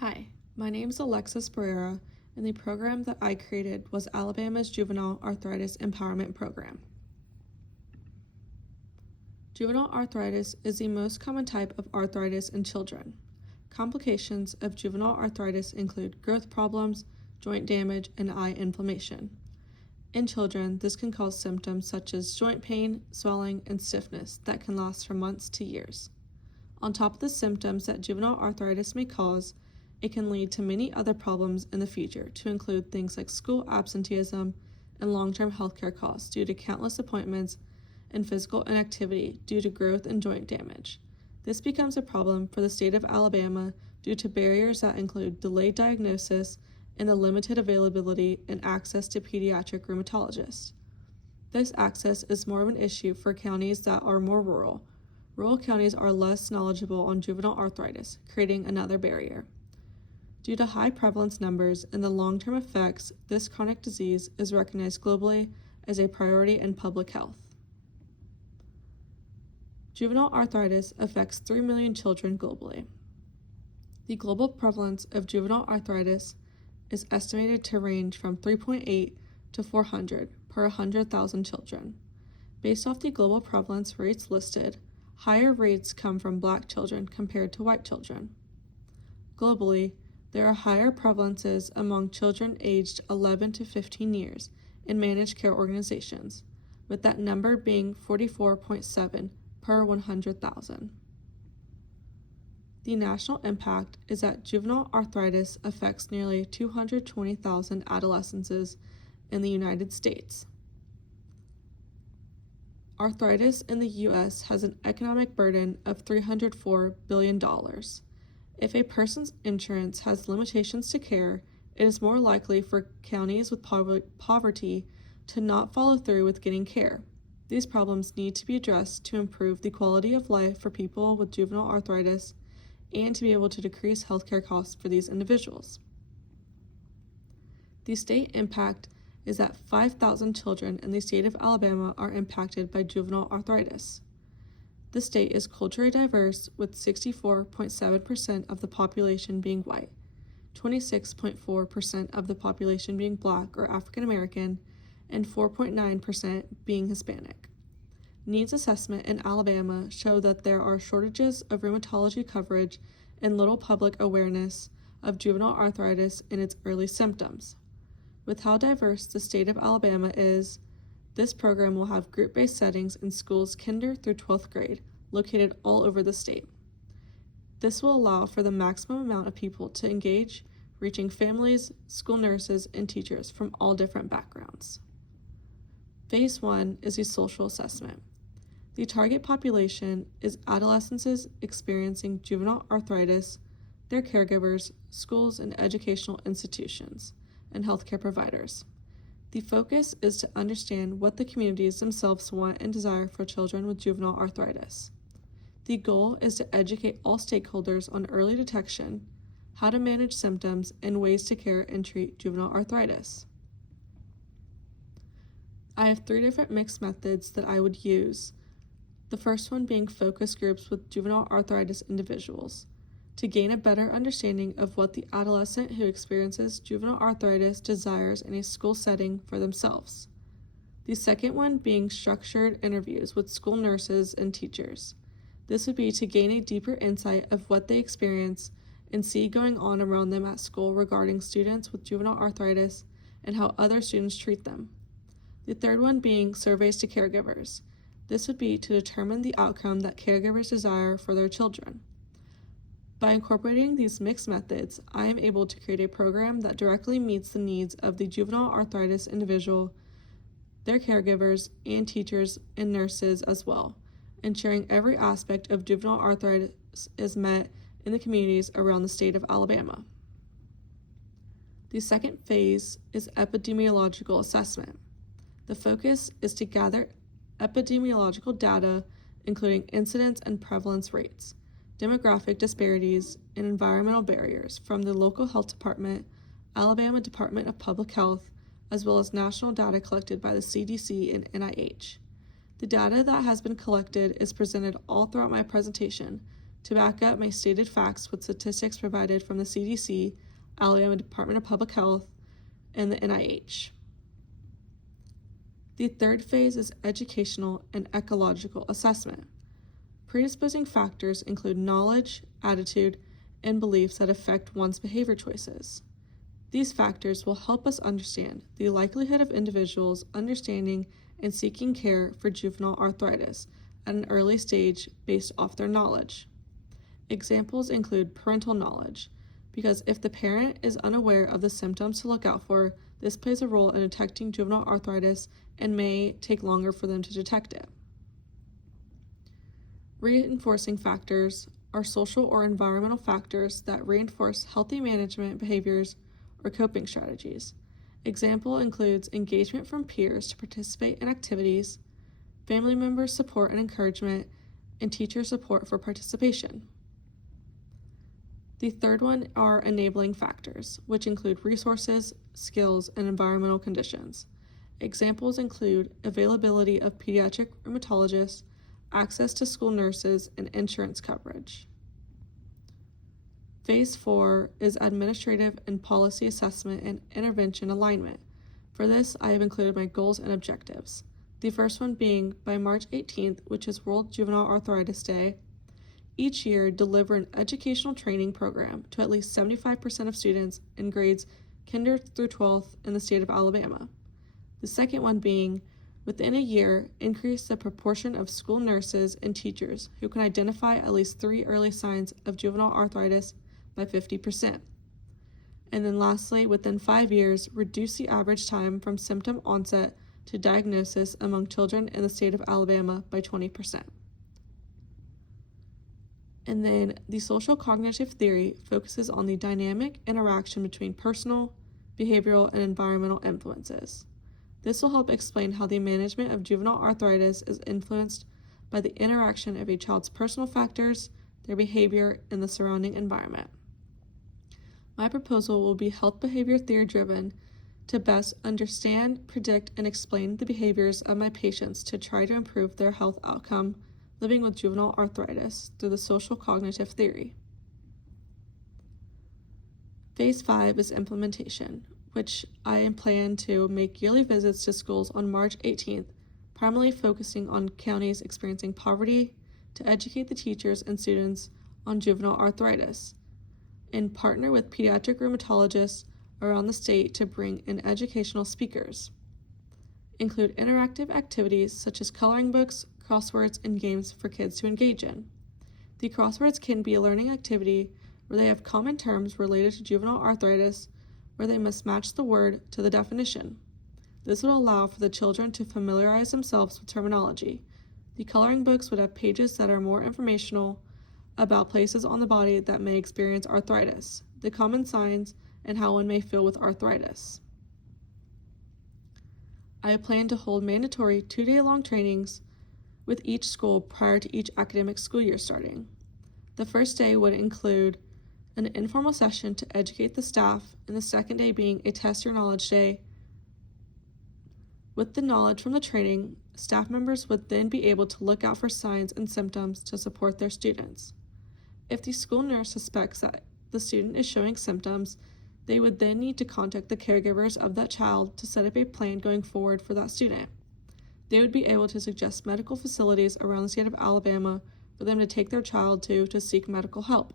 Hi, my name is AlexisBarrera, and the program that I created was Alabama's Juvenile Arthritis Empowerment Program. Juvenile arthritis is the most common type of arthritis in children. Complications of juvenile arthritis include growth problems, joint damage, and eye inflammation. In children, this can cause symptoms such as joint pain, swelling, and stiffness that can last from months to years. On top of the symptoms that juvenile arthritis may cause, it can lead to many other problems in the future, to include things like school absenteeism and long-term healthcare costs due to countless appointments and physical inactivity due to growth and joint damage. This becomes a problem for the state of Alabama due to barriers that include delayed diagnosis and the limited availability and access to pediatric rheumatologists. This access is more of an issue for counties that are more rural. Rural counties are less knowledgeable on juvenile arthritis, creating another barrier. Due to high prevalence numbers and the long-term effects, this chronic disease is recognized globally as a priority in public health. Juvenile arthritis affects 3 million children globally. The global prevalence of juvenile arthritis is estimated to range from 3.8 to 400 per 100,000 children. Based off the global prevalence rates listed, higher rates come from Black children compared to white children. Globally, there are higher prevalences among children aged 11 to 15 years in managed care organizations, with that number being 44.7 per 100,000. The national impact is that juvenile arthritis affects nearly 220,000 adolescents in the United States. Arthritis in the U.S. has an economic burden of $304 billion. If a person's insurance has limitations to care, it is more likely for counties with poverty to not follow through with getting care. These problems need to be addressed to improve the quality of life for people with juvenile arthritis and to be able to decrease healthcare costs for these individuals. The state impact is that 5,000 children in the state of Alabama are impacted by juvenile arthritis. The state is culturally diverse, with 64.7% of the population being white, 26.4% of the population being Black or African American, and 4.9% being Hispanic. Needs assessment in Alabama show that there are shortages of rheumatology coverage and little public awareness of juvenile arthritis and its early symptoms. With how diverse the state of Alabama is, this program will have group-based settings in schools kinder through 12th grade, located all over the state. This will allow for the maximum amount of people to engage, reaching families, school nurses, and teachers from all different backgrounds. Phase 1 is the social assessment. The target population is adolescents experiencing juvenile arthritis, their caregivers, schools and educational institutions, and healthcare providers. The focus is to understand what the communities themselves want and desire for children with juvenile arthritis. The goal is to educate all stakeholders on early detection, how to manage symptoms, and ways to care and treat juvenile arthritis. I have 3 different mixed methods that I would use. The first one being focus groups with juvenile arthritis individuals, to gain a better understanding of what the adolescent who experiences juvenile arthritis desires in a school setting for themselves. The second one being structured interviews with school nurses and teachers. This would be to gain a deeper insight of what they experience and see going on around them at school regarding students with juvenile arthritis and how other students treat them. The third one being surveys to caregivers. This would be to determine the outcome that caregivers desire for their children. By incorporating these mixed methods, I am able to create a program that directly meets the needs of the juvenile arthritis individual, their caregivers, and teachers and nurses as well, ensuring every aspect of juvenile arthritis is met in the communities around the state of Alabama. The second phase is epidemiological assessment. The focus is to gather epidemiological data, including incidence and prevalence rates, demographic disparities, and environmental barriers from the local health department, Alabama Department of Public Health, as well as national data collected by the CDC and NIH. The data that has been collected is presented all throughout my presentation to back up my stated facts with statistics provided from the CDC, Alabama Department of Public Health, and the NIH. The third phase is educational and ecological assessment. Predisposing factors include knowledge, attitude, and beliefs that affect one's behavior choices. These factors will help us understand the likelihood of individuals understanding and seeking care for juvenile arthritis at an early stage based off their knowledge. Examples include parental knowledge, because if the parent is unaware of the symptoms to look out for, this plays a role in detecting juvenile arthritis and may take longer for them to detect it. Reinforcing factors are social or environmental factors that reinforce healthy management behaviors or coping strategies. Example includes engagement from peers to participate in activities, family members' support and encouragement, and teacher support for participation. The third one are enabling factors, which include resources, skills, and environmental conditions. Examples include availability of pediatric rheumatologists, access to school nurses, and insurance coverage. Phase 4 is administrative and policy assessment and intervention alignment. For this, I have included my goals and objectives. The first one being, by March 18th, which is World Juvenile Arthritis Day, each year deliver an educational training program to at least 75% of students in grades kinder through 12th in the state of Alabama. The second one being, within a year, increase the proportion of school nurses and teachers who can identify at least 3 early signs of juvenile arthritis by 50%. And then lastly, within 5 years, reduce the average time from symptom onset to diagnosis among children in the state of Alabama by 20%. And then the social cognitive theory focuses on the dynamic interaction between personal, behavioral, and environmental influences. This will help explain how the management of juvenile arthritis is influenced by the interaction of a child's personal factors, their behavior, and the surrounding environment. My proposal will be health behavior theory driven to best understand, predict, and explain the behaviors of my patients to try to improve their health outcome living with juvenile arthritis through the social cognitive theory. Phase 5 is implementation, which I plan to make yearly visits to schools on March 18th, primarily focusing on counties experiencing poverty to educate the teachers and students on juvenile arthritis, and partner with pediatric rheumatologists around the state to bring in educational speakers. Include interactive activities such as coloring books, crosswords, and games for kids to engage in. The crosswords can be a learning activity where they have common terms related to juvenile arthritis where they must match the word to the definition. This will allow for the children to familiarize themselves with terminology. The coloring books would have pages that are more informational about places on the body that may experience arthritis, the common signs, and how one may feel with arthritis. I plan to hold mandatory 2-day-long trainings with each school prior to each academic school year starting. The first day would include an informal session to educate the staff, and the second day being a test your knowledge day. With the knowledge from the training, staff members would then be able to look out for signs and symptoms to support their students. If the school nurse suspects that the student is showing symptoms, they would then need to contact the caregivers of that child to set up a plan going forward for that student. They would be able to suggest medical facilities around the state of Alabama for them to take their child to seek medical help.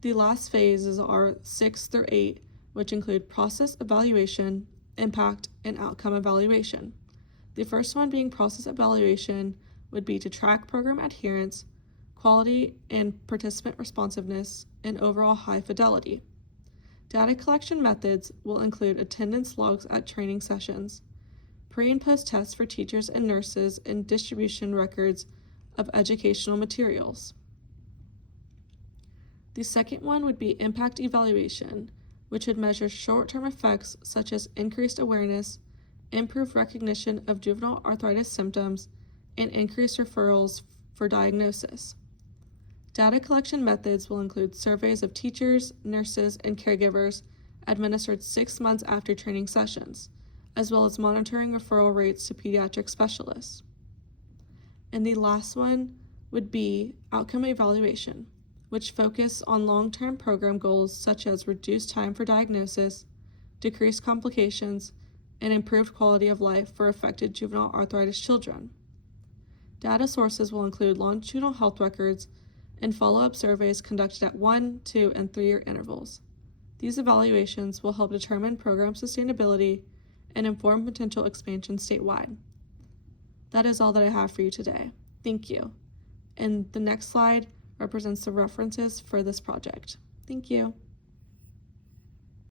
The last phases are 6 through 8, which include process evaluation, impact, and outcome evaluation. The first one being process evaluation would be to track program adherence, quality and participant responsiveness, and overall high fidelity. Data collection methods will include attendance logs at training sessions, pre- and post-tests for teachers and nurses, and distribution records of educational materials. The second one would be impact evaluation, which would measure short-term effects such as increased awareness, improved recognition of juvenile arthritis symptoms, and increased referrals for diagnosis. Data collection methods will include surveys of teachers, nurses, and caregivers administered 6 months after training sessions, as well as monitoring referral rates to pediatric specialists. And the last one would be outcome evaluation, which focus on long-term program goals such as reduced time for diagnosis, decreased complications, and improved quality of life for affected juvenile arthritis children. Data sources will include longitudinal health records and follow-up surveys conducted at 1, 2, and 3-year intervals. These evaluations will help determine program sustainability and inform potential expansion statewide. That is all that I have for you today. Thank you. And the next slide represents the references for this project. Thank you.